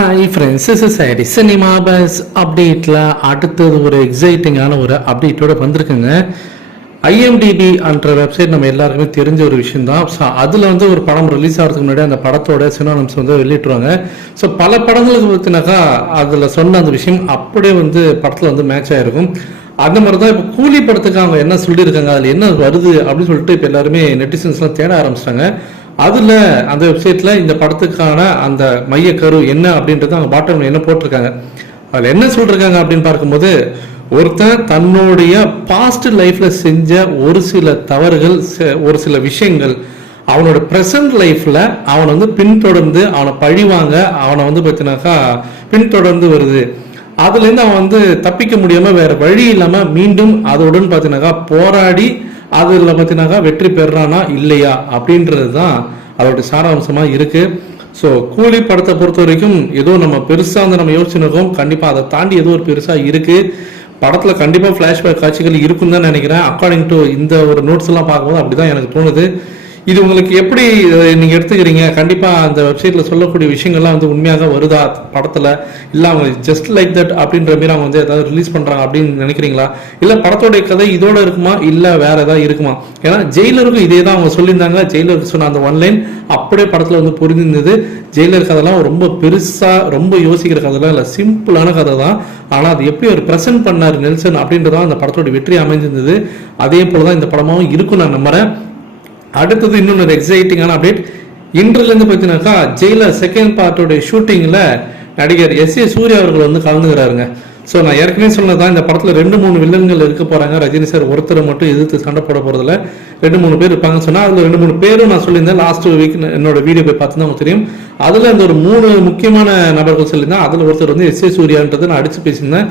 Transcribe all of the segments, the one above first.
Hi friends, this is IT cinema buzz அப்டேட்டில் அடுத்தது ஒரு எக்ஸைட்டிங்கான ஒரு அப்டேட்டோட வந்திருக்குங்க. ஐஎம்டிபி என்ற வெப்சைட் நம்ம எல்லாருக்குமே தெரிஞ்ச ஒரு விஷயம் தான். ஸோ அதில் வந்து ஒரு படம் ரிலீஸ் ஆகிறதுக்கு முன்னாடி அந்த படத்தோட சினோனிம்ஸ் வந்து வெளியிட்டுருவாங்க. ஸோ பல படங்களுக்கு பார்த்தினாக்கா அதில் சொன்ன அந்த விஷயம் அப்படியே வந்து படத்தில் வந்து மேட்ச் ஆகிருக்கும். அந்த மாதிரி தான் இப்போ கூலி படத்துக்கு அவங்க என்ன சொல்லியிருக்காங்க, அதில் என்ன வருது அப்படின்னு சொல்லிட்டு இப்போ எல்லாருமே நெட்டிசன்ஸ்லாம் தேட ஆரம்பிச்சிட்டாங்க. அதில் அந்த வெப்சைட்டில் இந்த படத்துக்கான அந்த மையக்கரு என்ன அப்படின்றது அவங்க பாட்டம் என்ன போட்டிருக்காங்க. அதில் என்ன சொல்லிருக்காங்க அப்படின்னு பார்க்கும்போது, ஒருத்தன் தன்னுடைய பாஸ்ட் லைஃப்ல செஞ்ச ஒரு சில தவறுகள், ஒரு சில விஷயங்கள் அவனோட ப்ரெசன்ட் லைஃப்ல அவனை வந்து பின்தொடர்ந்து அவனை பழிவாங்க, அவனை வந்து பார்த்தீங்கன்னாக்கா பின்தொடர்ந்து வருது. அதுலேருந்து அவன் வந்து தப்பிக்க முடியாம வேற வழி இல்லாம மீண்டும் அதோடன் பார்த்தீங்கன்னாக்கா போராடி அதில் பார்த்தீங்கன்னாக்கா வெற்றி பெறானா இல்லையா அப்படின்றது தான் அதோட சாராம்சமாக இருக்கு. ஸோ கூலி படத்தை பொறுத்த வரைக்கும் ஏதோ நம்ம பெருசாக வந்து நம்ம யோசிச்சுருக்கோம். கண்டிப்பாக அதை தாண்டி ஏதோ ஒரு பெருசாக இருக்கு. படத்தில் கண்டிப்பாக ஃப்ளாஷ்பேக் காட்சிகள் இருக்குன்னு தான் நினைக்கிறேன். அக்கார்டிங் டு இந்த ஒரு நோட்ஸ் எல்லாம் பார்க்கும்போது அப்படிதான் எனக்கு தோணுது. இது உங்களுக்கு எப்படி நீங்கள் எடுத்துக்கிறீங்க? கண்டிப்பாக அந்த வெப்சைட்டில் சொல்லக்கூடிய விஷயங்கள்லாம் வந்து உண்மையாக வருதா படத்தில், இல்லை அவங்க ஜஸ்ட் லைக் தட் அப்படின்ற மாரி அவங்க வந்து ஏதாவது ரிலீஸ் பண்ணுறாங்க அப்படின்னு நினைக்கிறீங்களா? இல்லை படத்தோடைய கதை இதோட இருக்குமா, இல்லை வேற ஏதாவது இருக்குமா? ஏன்னா ஜெயிலருக்கும் இதே தான் அவங்க சொல்லியிருந்தாங்க. ஜெயிலருக்கு சொன்ன அந்த ஒன்லைன் அப்படியே படத்தில் வந்து புரிஞ்சிருந்தது. ஜெயிலர் கதைலாம் ரொம்ப பெருசாக ரொம்ப யோசிக்கிற கதைலாம் இல்லை, சிம்பிளான கதை தான். ஆனால் அது எப்படி அவர் ப்ரெசென்ட் பண்ணார் நெல்சன் அப்படின்றதான் அந்த படத்தோட வெற்றி அமைஞ்சிருந்தது. அதே போல தான் இந்த படமாகவும் இருக்கும் நான் நம்புறேன். அடுத்தது இன்னொன்று எக்ஸைட்டிங்கான அப்டேட். இன்றிலிருந்து பார்த்தீங்கன்னாக்கா ஜெயிலர் செகண்ட் பார்ட்டோட ஷூட்டிங்கில் நடிகர் எஸ்.ஏ. சூர்யா அவர்கள் வந்து கலந்துக்கிறாருங்க. ஸோ நான் ஏற்கனவே சொன்னதான், இந்த படத்தில் 2-3 வில்லன்கள் இருக்க போகிறாங்க. ரஜினி சார் ஒருத்தரை மட்டும் எதிர்த்து சண்டை போட போகிறதுல 2-3 பேர் இருப்பாங்கன்னு சொன்னால் அதில் 2-3 பேரும் நான் சொல்லியிருந்தேன். லாஸ்ட் வீக் என்னோட வீடியோ போய் பார்த்து தான் தெரியும். அதில் அந்த ஒரு 3 முக்கியமான நபர்கள் சொல்லியிருந்தேன். அதில் ஒருத்தர் வந்து எஸ்.ஏ. சூர்யான்றதை நான் அடித்து பேசியிருந்தேன்.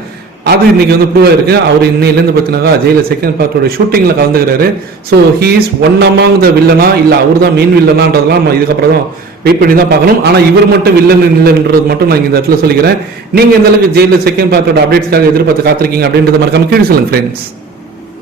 அது இன்னைக்கு வந்து ப்ரூவ் ஆயிருக்கு. அவர் இன்னையிலேருந்து பார்த்தீங்கன்னா ஜெயிலர் செகண்ட் பார்ட்டோட ஷூட்டிங்கில் கலந்துக்கிறாரு. So he is one among the வில்லனா, இல்லை அவர் தான் மெயின் வில்லனான்றதெல்லாம் நம்ம இதுக்கப்புறம் தான் வெயிட் பண்ணி தான் பார்க்கணும். ஆனால் இவர் மட்டும் வில்லன் இல்லைன்றது மட்டும் நான் இந்த இடத்துல சொல்லிக்கிறேன். நீங்கள் எந்த அளவுக்கு ஜெயிலர் செகண்ட் பார்ட்டோட அப்டேட்ஸ்க்காக எதிர்பார்த்து காத்திருக்கீங்க அப்படின்றத மறக்காம கீழே சொல்லுங்க ஃப்ரெண்ட்ஸ்.